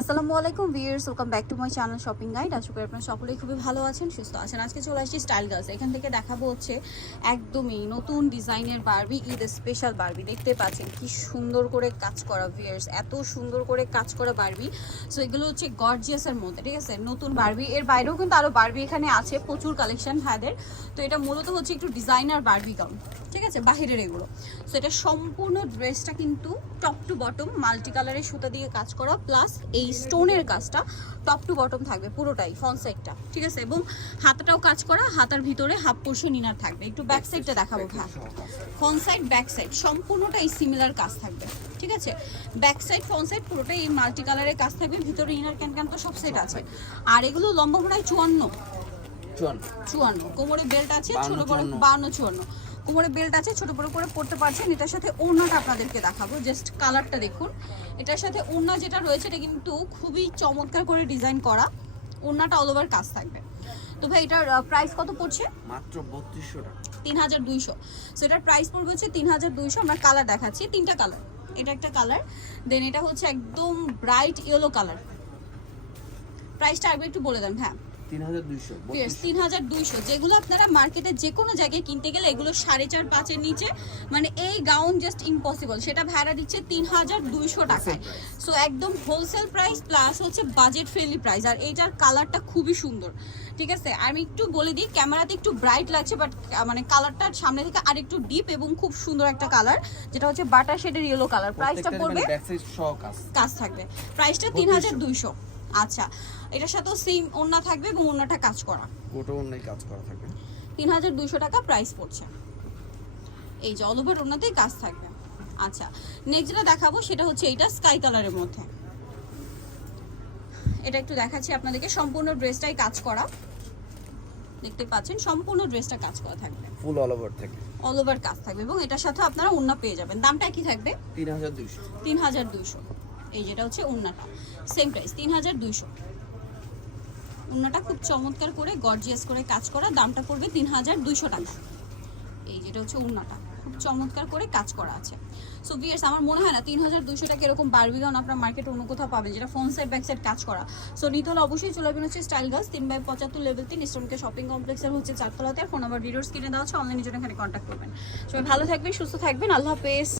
আসসালামু আলাইকুম viewers, welcome back to my channel shopping guide. আশা করি আপনারা সকলেই খুবই ভালো আছেন, সুস্থ আছেন। আজকে চলে আসছি স্টাইল গার্লস, এখান থেকে দেখাবো হচ্ছে একদমই নতুন ডিজাইনের বারবি ঈদ স্পেশাল বারবি দেখতে পাচ্ছেন কি সুন্দর করে কাজ করা ভিউয়ার্স, এত সুন্দর করে কাজ করা বারবি সো এগুলো হচ্ছে গর্জিয়াসের মধ্যে, ঠিক আছে? নতুন বারবি এর বাইরেও কিন্তু আরও বারবি এখানে আছে, প্রচুর কালেকশন হাদের। তো এটা মূলত হচ্ছে একটু ডিজাইনার বারবি গাউন ঠিক আছে? বাহিরের এগুলো। সো এটা সম্পূর্ণ ড্রেসটা কিন্তু টপ টু বটম মাল্টি কালারের সুতা দিয়ে কাজ করা প্লাস এই স্টোনের কাজটা টপ টু বটম থাকবে পুরোটাই ফ্রন্ট সাইডটা ঠিক আছে? এবং হাতাটাও কাজ করা হাতার ভিতরে হাফ পোর্শন ইনার থাকবে। একটু ব্যাক সাইডটা দেখাবো হ্যাঁ ফ্রন্ট সাইড ব্যাক সাইড সম্পূর্ণটাই সিমিলার কাজ থাকবে ঠিক আছে? ব্যাক সাইড ফ্রন্ট সাইড পুরোটাই এই মাল্টি কালারের কাজ থাকবে ভিতরে ইনার ক্যান ক্যান তো সব সেট আছে। আর এগুলো লম্বা প্রায় চুয়ান্ন। চুয়ান্ন। চুয়ান্ন। কোমরে বেল্ট আছে ছোট বড়। বান্ন চুয়ান্ন। কোমরে বেল্ট আছে ছোট বড় করে পড়তে পারছেন। এটার সাথে ওড়নাটা আপনাদেরকে দেখাবো। জাস্ট কালারটা দেখুন। এটার সাথে ওড়না যেটা রয়েছে এটা কিন্তু খুবই চমৎকার করে ডিজাইন করা। ওড়নাটা অল ওভার কাজ থাকবে। তো ভাই এটার প্রাইস কত পড়ছে? মাত্র বত্রিশশো টাকা। তিন হাজার দুইশো। সো এটার প্রাইস পড়বে হচ্ছে তিন হাজার দুইশো। আমরা কালার দেখাচ্ছি। তিনটা কালার এটা একটা কালার দেন এটা হচ্ছে একদম ব্রাইট ইয়েলো কালার প্রাইসটা আগে একটু বলে দেন হ্যাঁ। তিন হাজার দুইশো। যেগুলো আপনারা মার্কেটে যে কোনো জায়গায় কিনতে গেলে এগুলো সাড়ে চার পাঁচের নিচে মানে এই গাউন জাস্ট ইম্পসিবল সেটা ভাড়া দিচ্ছে তিন হাজার দুইশো টাকায়। সো একদম হোলসেল প্রাইস প্লাস হচ্ছে বাজেট ফ্রেন্ডলি প্রাইস আর এইটার কালারটা খুবই সুন্দর। ঠিক আছে? আমি একটু বলে দিই ক্যামেরাতে একটু ব্রাইট লাগছে বাট মানে কালারটা সামনে থেকে আর একটু ডিপ এবং খুব সুন্দর একটা কালার যেটা হচ্ছে বাটার শেডের ইয়েলো কালার প্রাইসটা পড়বে কাজ কাজ থাকবে। প্রাইসটা তিন হাজার দুইশো। আচ্ছা। এটার সাথেও সেম ওন্না থাকবে এবং ওন্নাটা কাজ করা। ওটা ওন্নাই কাজ করা থাকবে? তিন হাজার দুইশো টাকা প্রাইস পড়ছে। এই যে অল ওভার ওন্নাতেই কাজ থাকবে। আচ্ছা নেক্সট যেটা দেখাবো সেটা হচ্ছে এইটা স্কাই কালারের মধ্যে। এটা একটু দেখাচ্ছি আপনাদেরকে সম্পূর্ণ ড্রেসটাই কাজ করা। দেখতে পাচ্ছেন সম্পূর্ণ ড্রেসটা কাজ করা থাকবে। ফুল অল ওভার থাকবে। অল ওভার কাজ থাকবে এবং এটার সাথে আপনারা ওন্না পেয়ে যাবেন। দামটা কি থাকবে? 3200 3200 এই যেটা হচ্ছে ওন্নাটা সেম প্রাইস 3200 ওনাটা খুব চমৎকার করে গর্জিয়াস করে কাজ করা। দামটা পড়বে তিন হাজার দুইশো টাকা। এই যেটা হচ্ছে ওনাটা খুব চমৎকার করে কাজ করা আছে। সো ভিয়ার্স আমার মনে হয় না তিন হাজার দুশো টাকা এরকম বার্বিগাউন আপনার মার্কেটে অন্য কোথাও পাবেন, যেটা ফোন সাইড ব্যাক সাইড কাজ করা। সো নিতে হলে অবশ্যই চলে আসবেন হচ্ছে স্টাইল গার্লস তিন বাই পঁচাত্তর লেভেল তিন। ইস্টনকে শপিং কমপ্লেক্সের হচ্ছে চারতলাতে। ফোন নাম্বার ভিডিওর স্ক্রিনে দেওয়া হচ্ছে অনলাইনে জন্য এখানে কন্ট্যাক্ট করবেন। সবাই ভালো থাকবেন, সুস্থ থাকবেন। আল্লাহ হাফেজ।